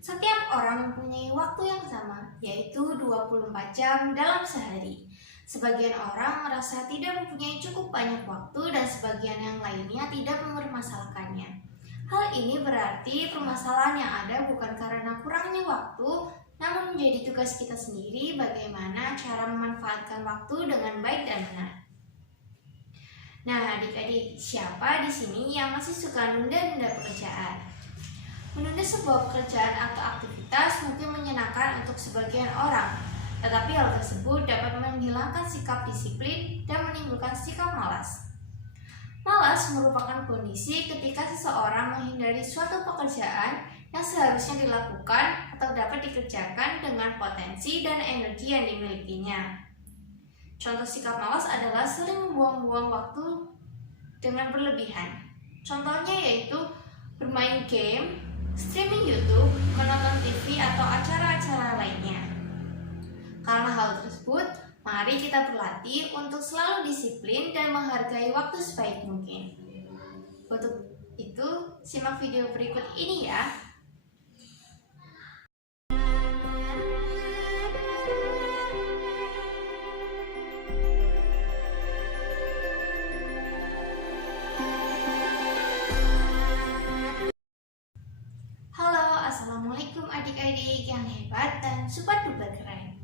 Setiap orang mempunyai waktu yang sama, yaitu 24 jam dalam sehari. Sebagian orang merasa tidak mempunyai cukup banyak waktu dan sebagian yang lainnya tidak mempermasalahkannya. Hal ini berarti permasalahan yang ada bukan karena kurangnya waktu, namun menjadi tugas kita sendiri bagaimana cara memanfaatkan waktu dengan baik dan benar. Nah, adik-adik, siapa di sini yang masih suka nunda-nunda pekerjaan? Menunda sebuah pekerjaan atau aktivitas mungkin menyenangkan untuk sebagian orang, tetapi hal tersebut dapat menghilangkan sikap disiplin dan menimbulkan sikap malas. Malas merupakan kondisi ketika seseorang menghindari suatu pekerjaan yang seharusnya dilakukan atau dapat dikerjakan dengan potensi dan energi yang dimilikinya. Contoh sikap malas adalah sering membuang-buang waktu dengan berlebihan. Contohnya yaitu bermain game, streaming YouTube, menonton TV, atau acara-acara lainnya. Karena hal tersebut, mari kita berlatih untuk selalu disiplin dan menghargai waktu sebaik mungkin. Untuk itu, simak video berikut ini ya. Assalamualaikum adik-adik yang hebat dan super duper keren.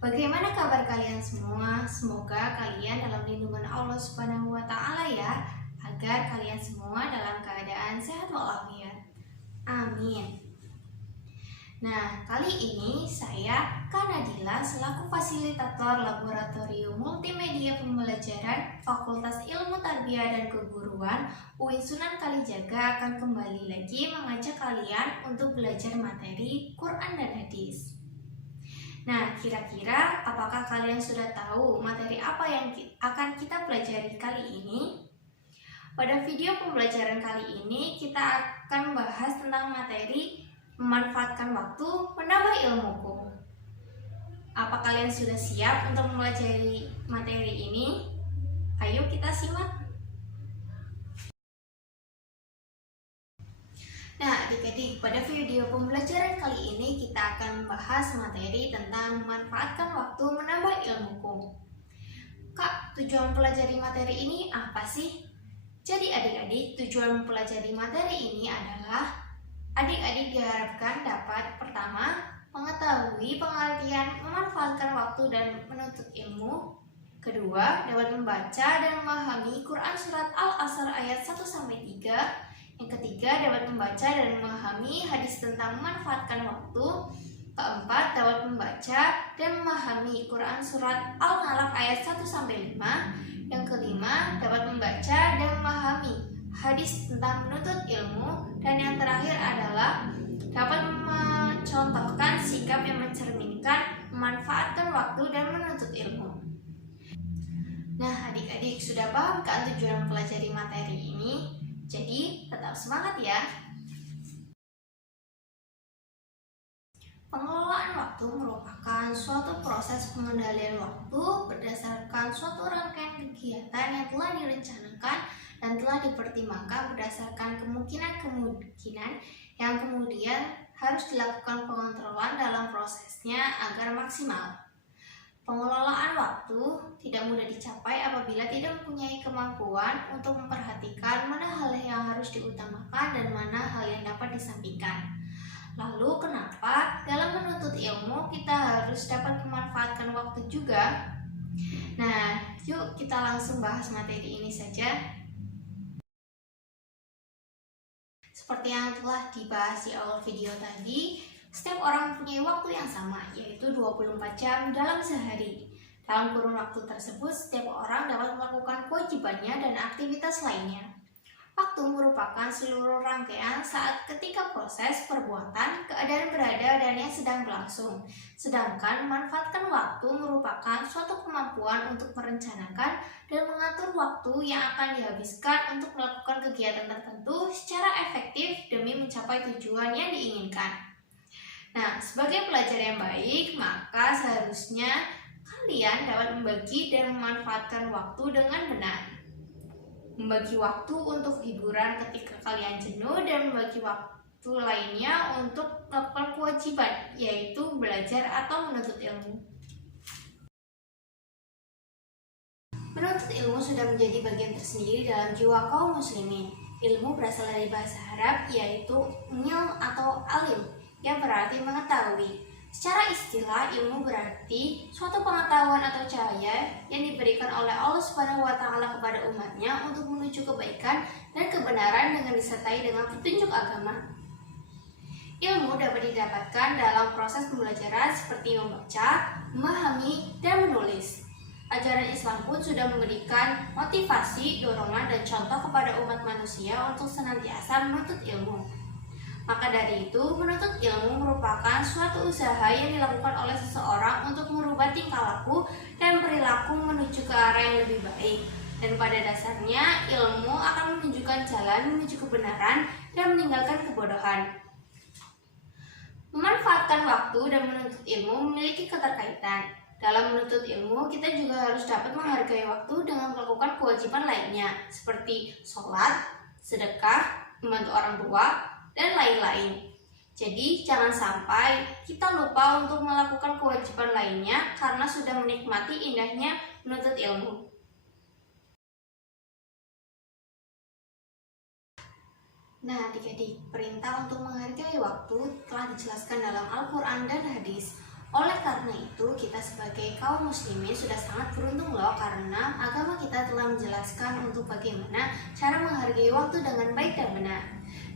Bagaimana kabar kalian semua? Semoga kalian dalam lindungan Allah Subhanahu wa Ta'ala ya, agar kalian semua dalam keadaan sehat walafiat. Amin. Nah, kali ini saya Kanadila selaku fasilitator Laboratorium Multimedia Pembelajaran Fakultas Ilmu Tarbiyah dan Keguruan UIN Sunan Kalijaga akan kembali lagi mengajak kalian untuk belajar materi Quran dan Hadis. Nah, kira-kira apakah kalian sudah tahu materi apa yang akan kita pelajari kali ini? Pada video pembelajaran kali ini kita akan membahas tentang materi memanfaatkan waktu menambah ilmuku. Apa kalian sudah siap untuk mempelajari materi ini? Ayo kita simak. Nah, adik-adik, pada video pembelajaran kali ini kita akan membahas materi tentang memanfaatkan waktu menambah ilmuku. Kak, tujuan mempelajari materi ini apa sih? Jadi adik-adik, tujuan mempelajari materi ini adalah adik-adik diharapkan dapat pertama, mengetahui pengertian memanfaatkan waktu dan menuntut ilmu. Kedua, dapat membaca dan memahami Quran Surat Al-Asr ayat 1-3. Yang ketiga, dapat membaca dan memahami hadis tentang memanfaatkan waktu. Keempat, dapat membaca dan memahami Quran Surat Al-Alaq ayat 1-5. Yang kelima, dapat membaca dan memahami hadis tentang menuntut ilmu. Dan yang terakhir adalah dapat mencontohkan sikap yang mencerminkan memanfaatkan waktu dan menuntut ilmu. Nah, adik-adik sudah paham kan tujuan mempelajari materi ini? Jadi, tetap semangat ya! Pengelolaan waktu merupakan suatu proses pengendalian waktu berdasarkan suatu rangkaian kegiatan yang telah direncanakan dan telah dipertimbangkan berdasarkan kemungkinan-kemungkinan yang kemudian harus dilakukan pengontrolan dalam prosesnya agar maksimal. Pengelolaan waktu tidak mudah dicapai apabila tidak mempunyai kemampuan untuk memperhatikan mana hal yang harus diutamakan dan mana hal yang dapat disampingkan. Lalu kenapa dalam menuntut ilmu kita harus dapat memanfaatkan waktu juga? Nah, yuk kita langsung bahas materi ini saja. Seperti yang telah dibahas di awal video tadi, setiap orang mempunyai waktu yang sama, yaitu 24 jam dalam sehari. Dalam kurun waktu tersebut, setiap orang dapat melakukan kewajibannya dan aktivitas lainnya. Waktu merupakan seluruh rangkaian saat ketika proses, perbuatan, keadaan berada dan yang sedang berlangsung. Sedangkan memanfaatkan waktu merupakan suatu kemampuan untuk merencanakan dan mengatur waktu yang akan dihabiskan untuk melakukan kegiatan tertentu secara efektif demi mencapai tujuan yang diinginkan. Nah, sebagai pelajar yang baik, maka seharusnya kalian dapat membagi dan memanfaatkan waktu dengan benar. Membagi waktu untuk hiburan ketika kalian jenuh dan membagi waktu lainnya untuk melakukan kewajiban, yaitu belajar atau menuntut ilmu. Menuntut ilmu sudah menjadi bagian tersendiri dalam jiwa kaum muslimin. Ilmu berasal dari bahasa Arab, yaitu ilm atau alim, yang berarti mengetahui. Secara istilah, ilmu berarti suatu pengetahuan atau cahaya yang diberikan oleh Allah Subhanahu wa Ta'ala kepada umatnya untuk menuju kebaikan dan kebenaran dengan disertai dengan petunjuk agama. Ilmu dapat didapatkan dalam proses pembelajaran seperti membaca, memahami, dan menulis. Ajaran Islam pun sudah memberikan motivasi, dorongan, dan contoh kepada umat manusia untuk senantiasa menuntut ilmu. Maka dari itu, menuntut ilmu merupakan suatu usaha yang dilakukan oleh seseorang untuk merubah tingkah laku dan perilaku menuju ke arah yang lebih baik. Dan pada dasarnya, ilmu akan menunjukkan jalan menuju kebenaran dan meninggalkan kebodohan. Memanfaatkan waktu dan menuntut ilmu memiliki keterkaitan. Dalam menuntut ilmu, kita juga harus dapat menghargai waktu dengan melakukan kewajiban lainnya, seperti sholat, sedekah, membantu orang tua, dan lain-lain. Jadi, jangan sampai kita lupa untuk melakukan kewajiban lainnya karena sudah menikmati indahnya menuntut ilmu. Nah, adik-adik, perintah untuk menghargai waktu telah dijelaskan dalam Al-Quran dan hadis. Oleh karena itu, kita sebagai kaum muslimin sudah sangat beruntung loh, karena agama kita telah menjelaskan untuk bagaimana cara menghargai waktu dengan baik dan benar.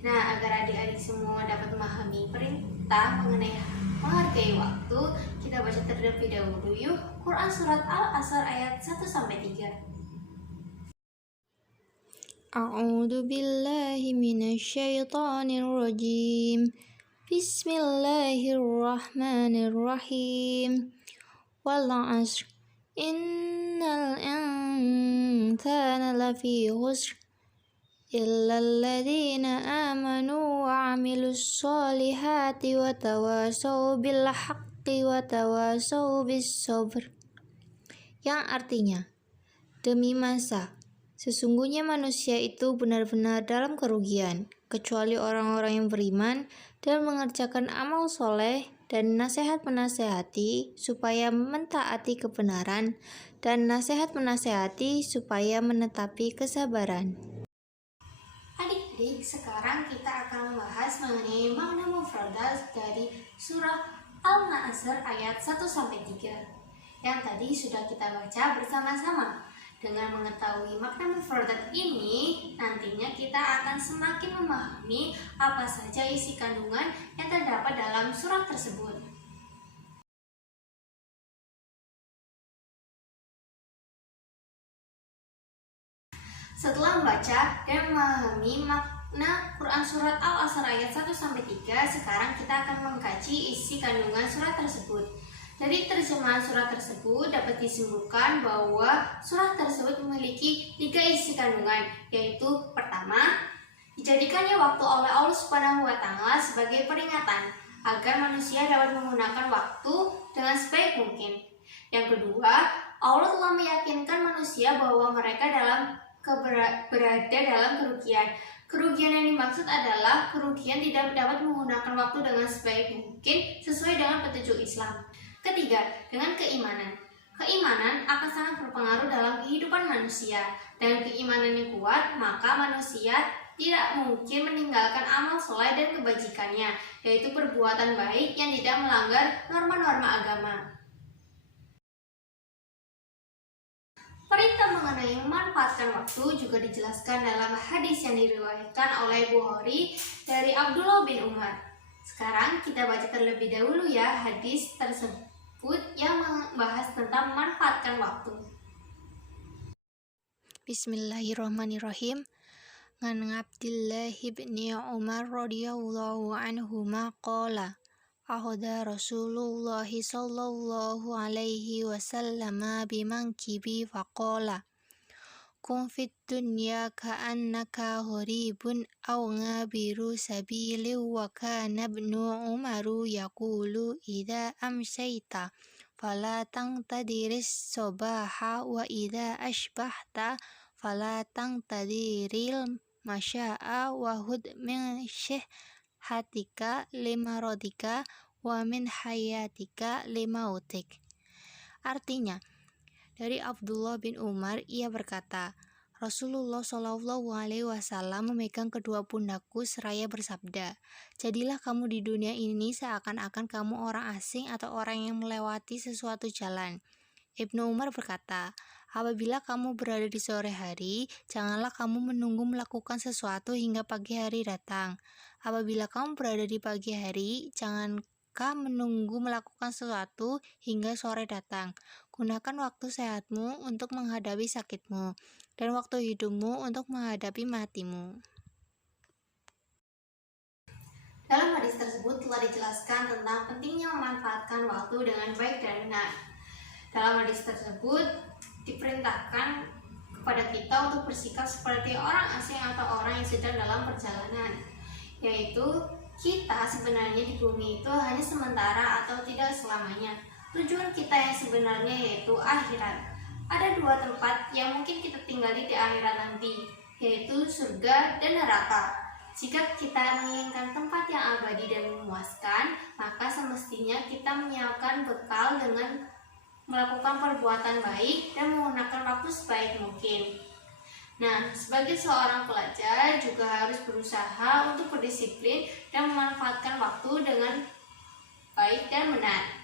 Nah, agar adik-adik semua dapat memahami perintah mengenai menghargai waktu, kita baca terlebih dahulu yuk Quran Surat Al-Asr ayat 1-3. A'udzu billahi minasyaitonir rajim. Bismillahirrahmanirrahim. Wal 'ashr. Innal insana lafi khusr. Illal ladzina amanu wa 'amilus solihati wa tawasaw bil haqqi wa tawasaw bis sabr. Yang artinya, demi masa, sesungguhnya manusia itu benar-benar dalam kerugian, kecuali orang-orang yang beriman dan mengerjakan amal soleh dan nasihat menasehati supaya mentaati kebenaran dan nasihat menasehati supaya menetapi kesabaran. Adik-adik, sekarang kita akan membahas mengenai makna mufradat dari surah Al-Asr ayat 1-3 yang tadi sudah kita baca bersama-sama. Dengan mengetahui makna mufradat ini, nantinya kita akan semakin memahami apa saja isi kandungan yang terdapat dalam surah tersebut. Setelah membaca dan memahami makna Quran Surat Al-Asr ayat 1-3, sekarang kita akan mengkaji isi kandungan surat tersebut. Dari terjemahan surat tersebut dapat disimpulkan bahwa surat tersebut memiliki 3 isi kandungan, yaitu pertama, dijadikannya waktu oleh Allah Subhanahu wa Ta'ala sebagai peringatan agar manusia dapat menggunakan waktu dengan sebaik mungkin. Yang kedua, Allah telah meyakinkan manusia bahwa mereka berada dalam kerugian. Kerugian yang dimaksud adalah kerugian tidak dapat menggunakan waktu dengan sebaik mungkin sesuai dengan petunjuk Islam. Ketiga, dengan keimanan. Keimanan akan sangat berpengaruh dalam kehidupan manusia. Dan keimanan yang kuat, maka manusia tidak mungkin meninggalkan amal soleh dan kebajikannya, yaitu perbuatan baik yang tidak melanggar norma-norma agama. Perintah mengenai memanfaatkan waktu juga dijelaskan dalam hadis yang diriwayatkan oleh Bukhari dari Abdullah bin Umar. Sekarang kita baca terlebih dahulu ya hadis tersebut yang membahas tentang memanfaatkan waktu. Bismillahirrahmanirrahim. Ngan Abdullah bin Umar radhiyallahu anhu qala ahda Rasulullah sallallahu alaihi wasallam bimankibi faqala kun fid dunya ka'annaka gharibun aw ngabiru sabili wa kana ibnu Umaru yaqulu idza amsayta fala tangtadiris sabaha wa idza asbahta fala tangtadiril masya'a wa hud min syihhatika limaradika wa min hayatika limautik. Artinya, dari Abdullah bin Umar, ia berkata, Rasulullah Shallallahu Alaihi Wasallam memegang kedua pundakku seraya bersabda, jadilah kamu di dunia ini seakan-akan kamu orang asing atau orang yang melewati sesuatu jalan. Ibnu Umar berkata, apabila kamu berada di sore hari, janganlah kamu menunggu melakukan sesuatu hingga pagi hari datang. Apabila kamu berada di pagi hari, jangankah menunggu melakukan sesuatu hingga sore datang. Gunakan waktu sehatmu untuk menghadapi sakitmu, dan waktu hidupmu untuk menghadapi matimu. Dalam hadis tersebut telah dijelaskan tentang pentingnya memanfaatkan waktu dengan baik dan benar. Dalam hadis tersebut diperintahkan kepada kita untuk bersikap seperti orang asing atau orang yang sedang dalam perjalanan, yaitu kita sebenarnya di bumi itu hanya sementara atau tidak selamanya. Tujuan kita yang sebenarnya yaitu akhirat. Ada dua tempat yang mungkin kita tinggali di akhirat nanti, yaitu surga dan neraka. Jika kita menginginkan tempat yang abadi dan memuaskan, maka semestinya kita menyiapkan bekal dengan melakukan perbuatan baik dan menggunakan waktu sebaik mungkin. Nah, sebagai seorang pelajar juga harus berusaha untuk berdisiplin dan memanfaatkan waktu dengan baik dan benar.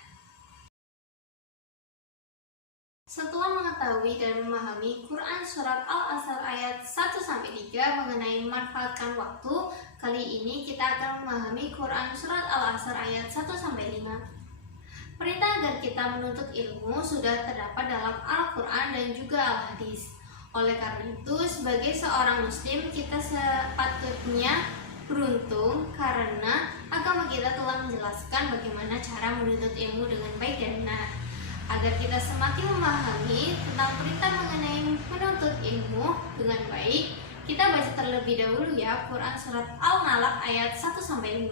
Setelah mengetahui dan memahami Quran Surat Al-Asr ayat 1-3 mengenai memanfaatkan waktu, kali ini kita akan memahami Quran Surat Al-Asr ayat 1-5. Perintah agar kita menuntut ilmu sudah terdapat dalam Al-Quran dan juga Al-Hadis. Oleh karena itu, sebagai seorang muslim, kita sepatutnya beruntung karena agama kita telah menjelaskan bagaimana cara menuntut ilmu dengan baik dan benar. Agar kita semakin memahami tentang perintah mengenai menuntut ilmu dengan baik, kita baca terlebih dahulu ya Quran Surat Al-Alaq ayat 1-5.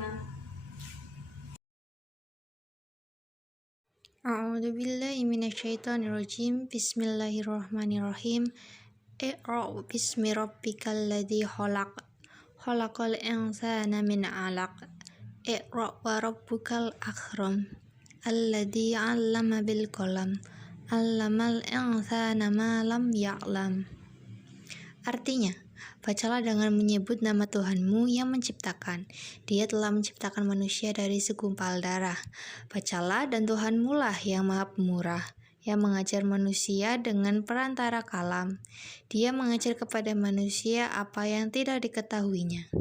A'udzu billahi minasyaitonir rajim. Bismillahirrahmanirrahim. Iqra' bismi rabbikal ladzi khalaq. Khalaqal insana min 'alaq. Iqra' wa rabbukal akram. Alladzi 'allama bil qalam. 'Allamal insana ma lam ya'lam. Artinya, bacalah dengan menyebut nama Tuhanmu yang menciptakan. Dia telah menciptakan manusia dari segumpal darah. Bacalah, dan Tuhanmu lah yang maha pemurah, yang mengajar manusia dengan perantara kalam. Dia mengajar kepada manusia apa yang tidak diketahuinya.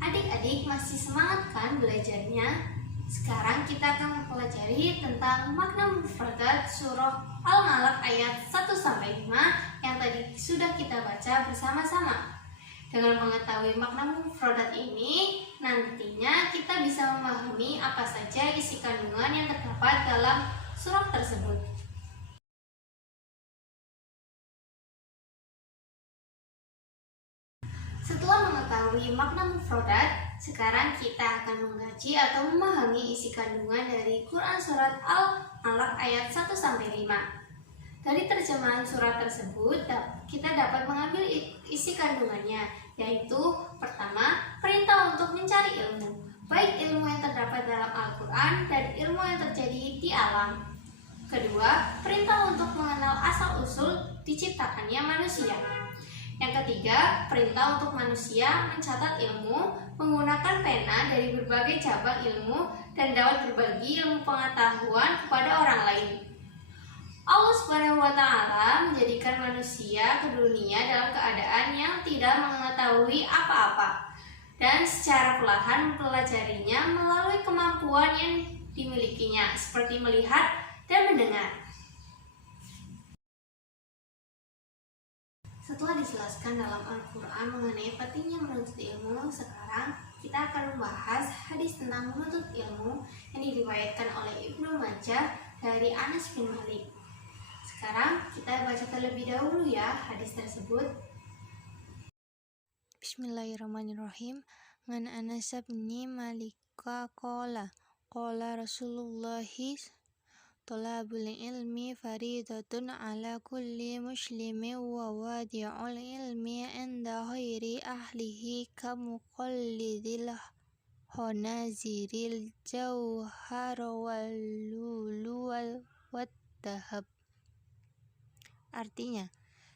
Adik-adik masih semangat kan belajarnya? Sekarang kita akan mempelajari tentang makna mufradat surah Al-Alaq ayat 1-5 yang tadi sudah kita baca bersama-sama. Dengan mengetahui makna mufradat ini, nantinya kita bisa memahami apa saja isi kandungan yang terdapat dalam surah tersebut. Setelah mengetahui makna mufradat, sekarang kita akan mengkaji atau memahami isi kandungan dari Quran Surat Al-Alaq ayat 1-5. Dari terjemahan surat tersebut, kita dapat mengambil isi kandungannya, yaitu pertama, perintah untuk mencari ilmu, baik ilmu yang terdapat dalam Al-Quran dan ilmu yang terjadi di alam. Kedua, perintah untuk mengenal asal-usul diciptakannya manusia. Yang ketiga, perintah untuk manusia mencatat ilmu, menggunakan pena dari berbagai cabang ilmu dan dapat berbagi ilmu pengetahuan kepada orang lain. Allah Subhanahu wa Ta'ala menjadikan manusia ke dunia dalam keadaan yang tidak mengetahui apa-apa dan secara perlahan mempelajarinya melalui kemampuan yang dimilikinya seperti melihat dan mendengar. Setelah dijelaskan dalam Al-Quran mengenai pentingnya menuntut ilmu, sekarang kita akan membahas hadis tentang menuntut ilmu yang diriwayatkan oleh Ibnu Majah dari Anas bin Malik. Sekarang kita baca terlebih dahulu ya hadis tersebut. Bismillahirrahmanirrahim. Ngan Anas bin Malik qala Rasulullah Tolabul ilmi faridatun ala kulli muslimin wa wadi'ul ilmi inda khairi ahlihi kamuqallidil khonaziril jauhar wal lulu wad dahab. Artinya,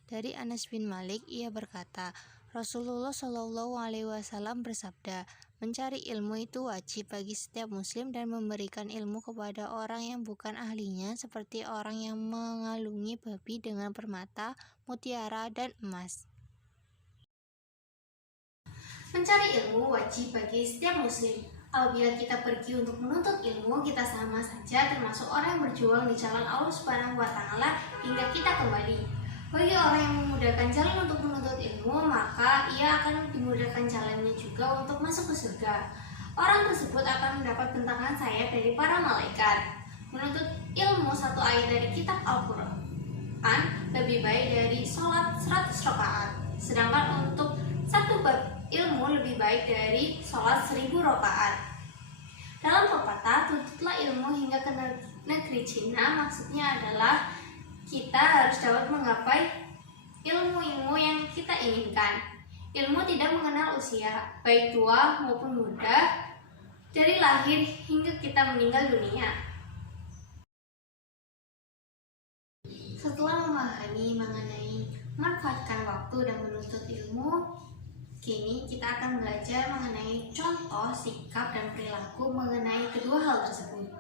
dari Anas bin Malik ia berkata, Rasulullah Shallallahu Alaihi Wasallam bersabda, mencari ilmu itu wajib bagi setiap muslim dan memberikan ilmu kepada orang yang bukan ahlinya seperti orang yang mengalungi babi dengan permata, mutiara, dan emas. Mencari ilmu wajib bagi setiap muslim. Apabila kita pergi untuk menuntut ilmu, kita sama saja termasuk orang yang berjuang di jalan Allah Subhanahu wa Ta'ala hingga kita kembali. Bagi orang yang memudahkan jalan untuk menuntut ilmu, maka ia akan dimudahkan jalannya juga untuk masuk ke surga. Orang tersebut akan mendapat bentangan sayap dari para malaikat. Menuntut ilmu satu ayat dari kitab Al-Quran lebih baik dari sholat 100 rakaat. Sedangkan untuk satu bab ilmu lebih baik dari sholat 1000 rakaat. Dalam pepatah, tuntutlah ilmu hingga ke negeri Cina, maksudnya adalah kita harus dapat menggapai ilmu-ilmu yang kita inginkan. Ilmu tidak mengenal usia, baik tua maupun muda, dari lahir hingga kita meninggal dunia. Setelah memahami mengenai manfaatkan waktu dan menuntut ilmu, kini kita akan belajar mengenai contoh, sikap, dan perilaku mengenai kedua hal tersebut.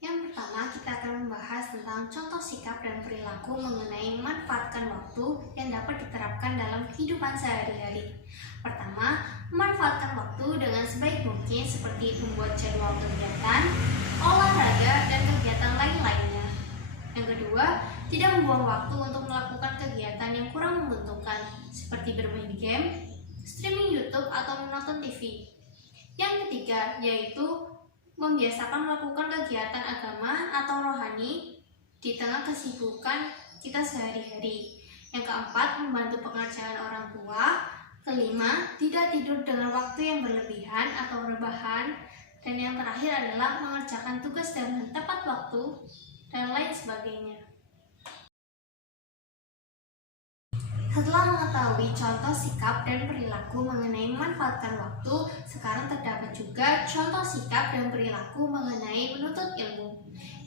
Yang pertama, kita akan membahas tentang contoh sikap dan perilaku mengenai memanfaatkan waktu yang dapat diterapkan dalam kehidupan sehari-hari. Pertama, memanfaatkan waktu dengan sebaik mungkin seperti membuat jadwal kegiatan, olahraga, dan kegiatan lain-lainnya. Yang kedua, tidak membuang waktu untuk melakukan kegiatan yang kurang menguntungkan seperti bermain game, streaming YouTube, atau menonton TV. Yang ketiga, yaitu membiasakan melakukan kegiatan agama atau rohani di tengah kesibukan kita sehari-hari. Yang keempat, membantu pekerjaan orang tua. Kelima, tidak tidur dengan waktu yang berlebihan atau rebahan. Dan yang terakhir adalah mengerjakan tugas dengan tepat waktu dan lain sebagainya. Setelah mengetahui contoh sikap dan perilaku mengenai memanfaatkan waktu, sekarang terdapat juga contoh sikap dan perilaku mengenai menuntut ilmu.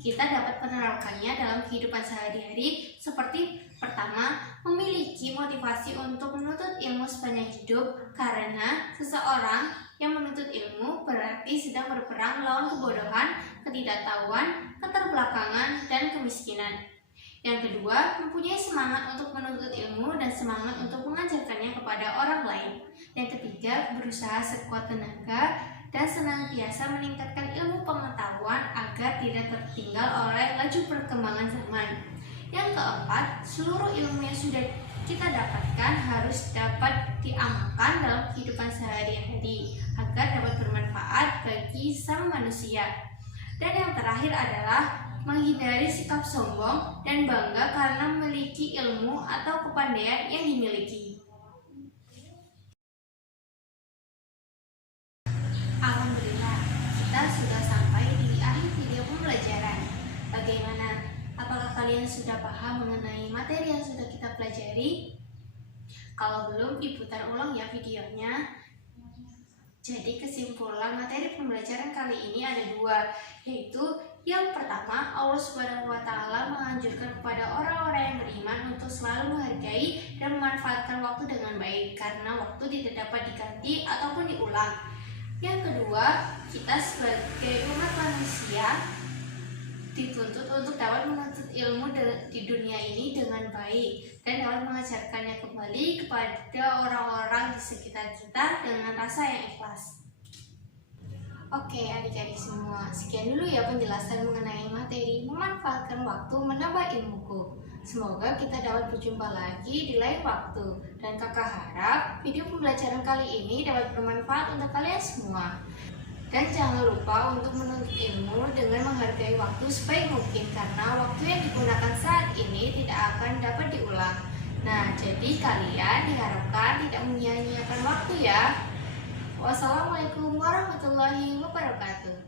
Kita dapat menerapkannya dalam kehidupan sehari-hari seperti pertama, memiliki motivasi untuk menuntut ilmu sepanjang hidup karena seseorang yang menuntut ilmu berarti sedang berperang melawan kebodohan, ketidaktahuan, keterbelakangan, dan kemiskinan. Yang kedua, mempunyai semangat untuk menuntut ilmu dan semangat untuk mengajarkannya kepada orang lain. Yang ketiga, berusaha sekuat tenaga dan senantiasa meningkatkan ilmu pengetahuan agar tidak tertinggal oleh laju perkembangan zaman. Yang keempat, seluruh ilmu yang sudah kita dapatkan harus dapat diamalkan dalam kehidupan sehari-hari agar dapat bermanfaat bagi sesama manusia. Dan yang terakhir adalah menghindari sikap sombong dan bangga karena memiliki ilmu atau kepandaian yang dimiliki. Alhamdulillah, kita sudah sampai di akhir video pembelajaran. Bagaimana? Apakah kalian sudah paham mengenai materi yang sudah kita pelajari? Kalau belum, diputar ulang ya videonya. Jadi kesimpulan materi pembelajaran kali ini ada dua, yaitu yang pertama, Allah Subhanahu wa Ta'ala menganjurkan kepada orang-orang yang beriman untuk selalu menghargai dan memanfaatkan waktu dengan baik karena waktu tidak dapat diganti ataupun diulang. Yang kedua, kita sebagai umat manusia dituntut untuk dapat menuntut ilmu di dunia ini dengan baik dan dapat mengajarkannya kembali kepada orang-orang di sekitar kita dengan rasa yang ikhlas. Oke adik-adik semua, sekian dulu ya penjelasan mengenai materi memanfaatkan waktu menambah ilmuku. Semoga kita dapat berjumpa lagi di lain waktu. Dan kakak harap video pembelajaran kali ini dapat bermanfaat untuk kalian semua. Dan jangan lupa untuk menuntut ilmu dengan menghargai waktu sebaik mungkin karena waktu yang digunakan saat ini tidak akan dapat diulang. Nah, jadi kalian diharapkan tidak menyia-nyiakan waktu ya. Wassalamualaikum warahmatullahi wabarakatuh.